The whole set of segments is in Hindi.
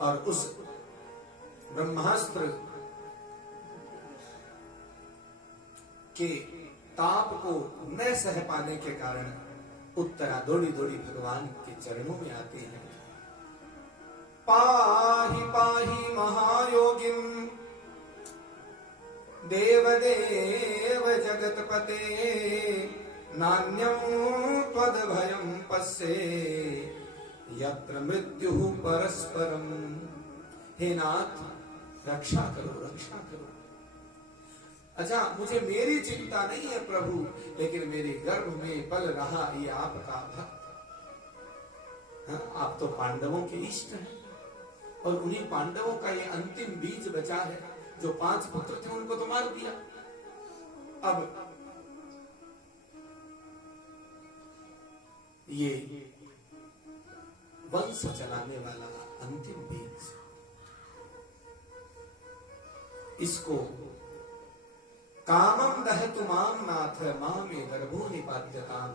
और उस ब्रह्मास्त्र के ताप को न सह पाने के कारण उत्तरा दौड़ी दौड़ी भगवान के चरणों में आती है। पाहि पाहि महायोगिन देवदेव जगतपते नान्यं त्वद्भयं पश्ये यत्र मृत्यु परस्परम। हे नाथ रक्षा करो, रक्षा करो। अच्छा, मुझे मेरी चिंता नहीं है प्रभु, लेकिन मेरे गर्भ में पल रहा ये आपका भक्त। हाँ, आप तो पांडवों के इष्ट हैं और उन्हीं पांडवों का ये अंतिम बीज बचा है। जो 5 पुत्र थे उनको तो मार दिया, अब ये वंश चलाने वाला अंतिम बीज, इसको कामम दहतु माम नाथ मामे गर्भो निपात्यताम।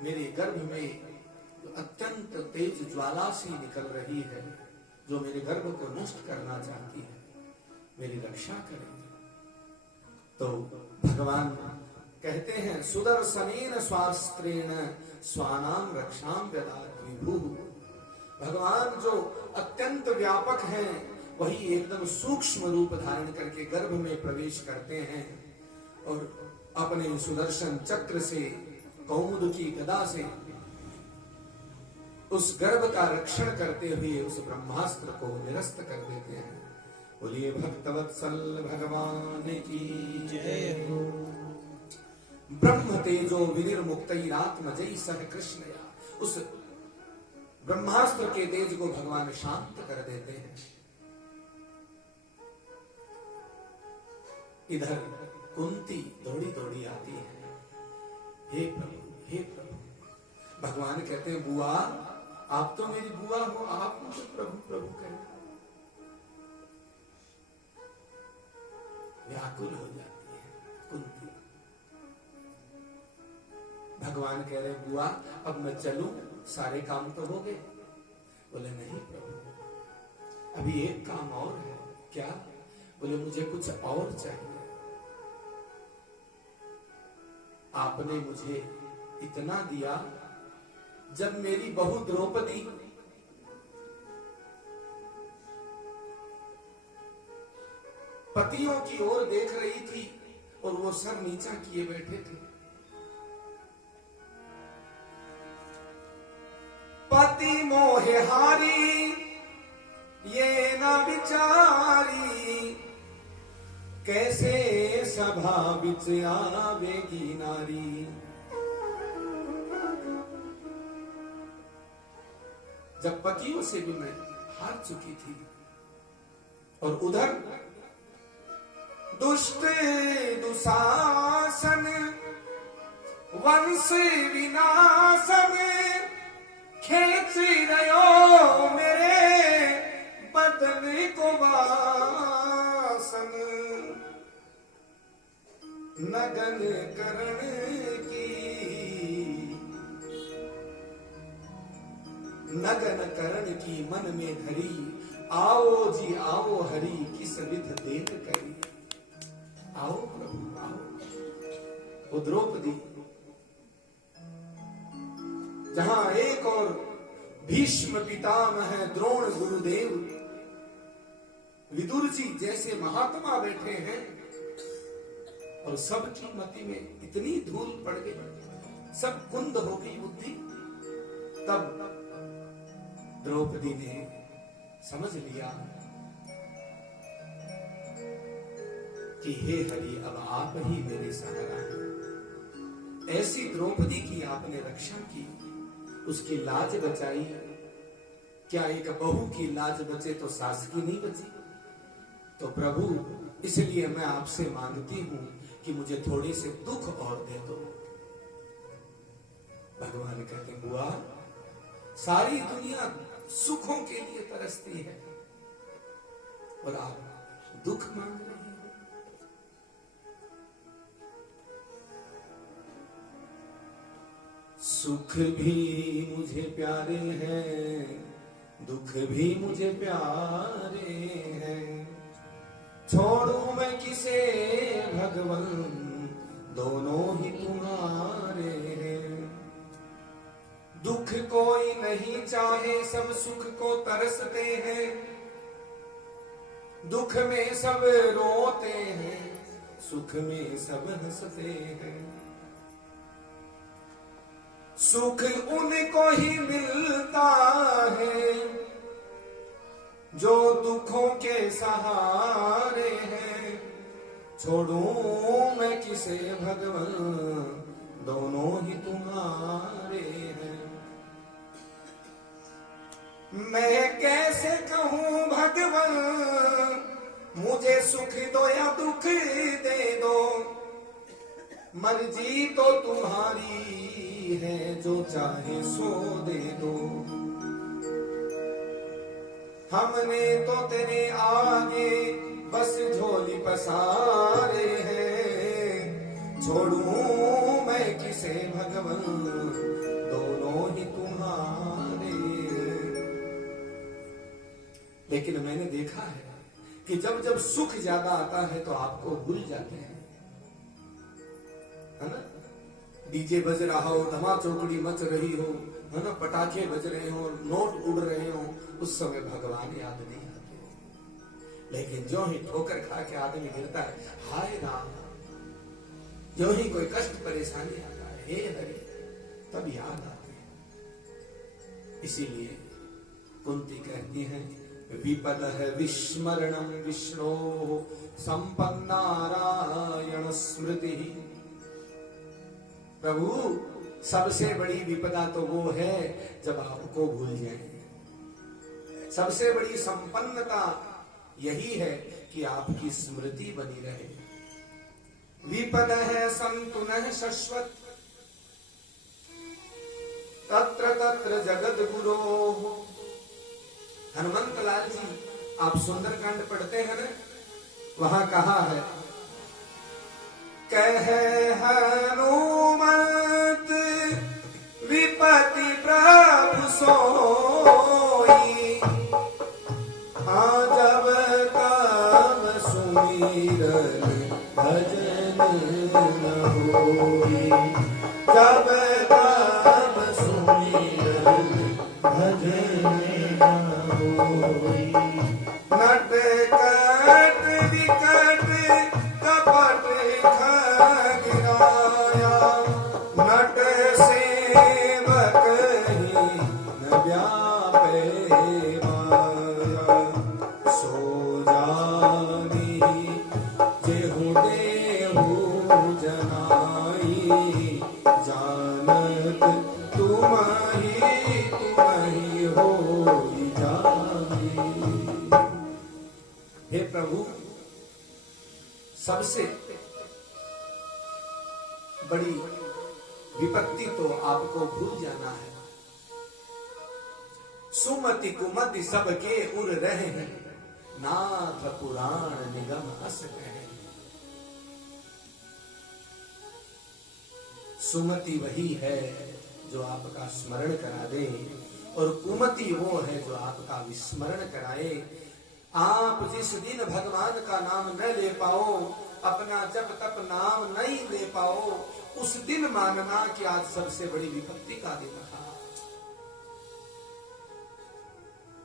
मेरे गर्भ में अत्यंत तेज ज्वाला सी निकल रही है, जो मेरे गर्भ को नष्ट करना चाहती है, मेरी रक्षा करें। तो भगवान कहते हैं सुदर्शनेन स्वास्त्रेण स्वानाम रक्षाम व्यदात विभु। भगवान जो अत्यंत व्यापक हैं, वही एकदम सूक्ष्म रूप धारण करके गर्भ में प्रवेश करते हैं और अपने सुदर्शन चक्र से, कौमुद की गदा से उस गर्भ का रक्षण करते हुए उस ब्रह्मास्त्र को निरस्त कर देते हैं। बोलिए भक्तवत्सल भगवान की जय हो। ब्रह्म तेजो विनिर्मुक्तैरात्मजयी सह कृष्णया। उस ब्रह्मास्त्र के तेज को भगवान शांत कर देते हैं। इधर कुंती दौड़ी दौड़ी आती है। हे प्रभु, हे प्रभु। भगवान कहते हैं बुआ, आप तो मेरी बुआ हो, आप मुझे प्रभु प्रभु कहते। व्याकुल हो जाती है कुंती। भगवान कह रहे बुआ, अब मैं चलूं, सारे काम तो हो गए। बोले नहीं प्रभु, अभी एक काम और है। क्या? बोले मुझे कुछ और चाहिए। आपने मुझे इतना दिया, जब मेरी बहू द्रौपदी पतियों की ओर देख रही थी और वो सर नीचा किए बैठे थे। पति मोहे हारी ये न विचारी, कैसे सभा बिच आवेगी नारी। जब पतियों से भी मैं हार चुकी थी और उधर दुष्ट दुशासन वंश विनाशन खेच रहो मेरे बदन को वासन। नगन करण की, नगन करण की मन में धरी, आओ जी आओ हरि किस विध देत करी। आओ प्रभु आओ। वो द्रौपदी जहां एक और भीष्म पितामह, द्रोण गुरुदेव, विदुर जी जैसे महात्मा बैठे हैं और सबकी मति में इतनी धूल पड़ गई, सब कुंद हो गई बुद्धि। तब द्रौपदी ने समझ लिया कि हे हरि, अब आप ही मेरे सहारा हैं। ऐसी द्रौपदी की आपने रक्षा की, उसकी लाज बचाई। क्या एक बहू की लाज बचे तो सास की नहीं बची? तो प्रभु, इसलिए मैं आपसे मांगती हूं कि मुझे थोड़े से दुख और दे दो। भगवान कहते हैं बुआ, सारी दुनिया सुखों के लिए तरसती है और आप दुख मांग रहे हैं। सुख भी मुझे प्यारे हैं, दुख भी मुझे प्यारे हैं। छोड़ू मैं किसे भगवन, दोनों ही तुम्हारे हैं। दुख कोई नहीं चाहे, सब सुख को तरसते हैं। दुख में सब रोते हैं, सुख में सब हंसते हैं। सुख उनको ही मिलता है जो दुखों के सहारे हैं। छोड़ू मैं किसे भगवन, दोनों ही तुम्हारे हैं। मैं कैसे कहूं भगवन, मुझे सुख दो या दुख दे दो। मर्जी तो तुम्हारी है, जो चाहे सो दे दो। हमने तो तेरे आगे बस झोली पसारे हैं। छोड़ू मैं किसे भगवन, दोनों ही तुम्हारे। लेकिन मैंने देखा है कि जब जब सुख ज्यादा आता है तो आपको भूल जाते हैं, है ना। डीजे बज रहा हो, धमा चौकड़ी मच रही हो, है ना, पटाखे बज रहे हो, नोट उड़ रहे हो, उस समय भगवान याद नहीं आते। लेकिन जो ही ठोकर खा के आदमी गिरता है, हाय राम, जो ही कोई कष्ट परेशानी आता है, हे हरि, तब याद आते हैं। इसीलिए कुंती कहती है, विपदः विस्मरणं विष्णोः संपन्नारायण स्मृति। प्रभु, सबसे बड़ी विपदा तो वो है जब आपको भूल जाए। सबसे बड़ी संपन्नता यही है कि आपकी स्मृति बनी रहे। विपदः सन्तुनः शश्वत्, तत्र तत्र जगद्गुरोः। हनुमंत लाल जी, आप सुंदरकांड पढ़ते हैं ना, वहां कहा है, कहे हनुमंत विपति प्रभु सोई। हाँ जब तब सुमिरन भजन न होई। जब तब सुमिरन भजन नट कट विकट कपट खगिराया। नट सेवक ही न व्यापे माया। सो जानी जेहु देहु जनाई। जानत तुम्हारी तुम्हारी हो। हे प्रभु, सबसे बड़ी विपत्ति तो आपको भूल जाना है। सुमति कुमति सबके उर रहे हैं। नाथ पुराण निगम अस कहे। सुमति वही है जो आपका स्मरण करा दे, और कुमति वो है जो आपका विस्मरण कराए। आप जिस दिन भगवान का नाम न ले पाओ, अपना जब तप नाम नहीं ले पाओ, उस दिन मानना कि आज सबसे बड़ी विपत्ति का दिन था।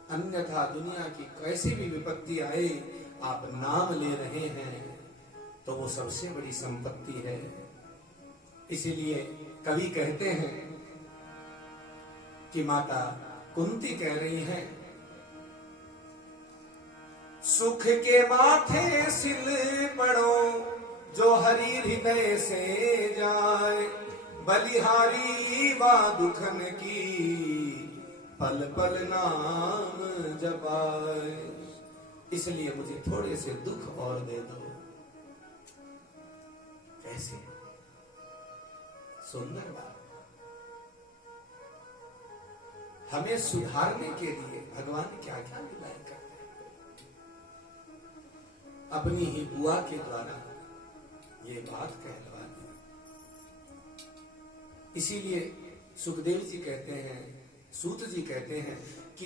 अन्यथा दुनिया की कैसी भी विपत्ति आए, आप नाम ले रहे हैं तो वो सबसे बड़ी संपत्ति है। इसीलिए कवि कहते हैं कि माता कुंती कह रही है, सुख के माथे सिल पड़ो जो हरि हृदय से जाए। बलिहारी बा दुखन की पल पल नाम जपाए। इसलिए मुझे थोड़े से दुख और दे दो। कैसे सुंदर बात। हमें सुधारने के लिए भगवान क्या क्या लीलाएं करते हैं। अपनी ही बुआ के द्वारा ये बात कहलवा दी। इसीलिए सुखदेव जी कहते हैं, सूत जी कहते हैं कि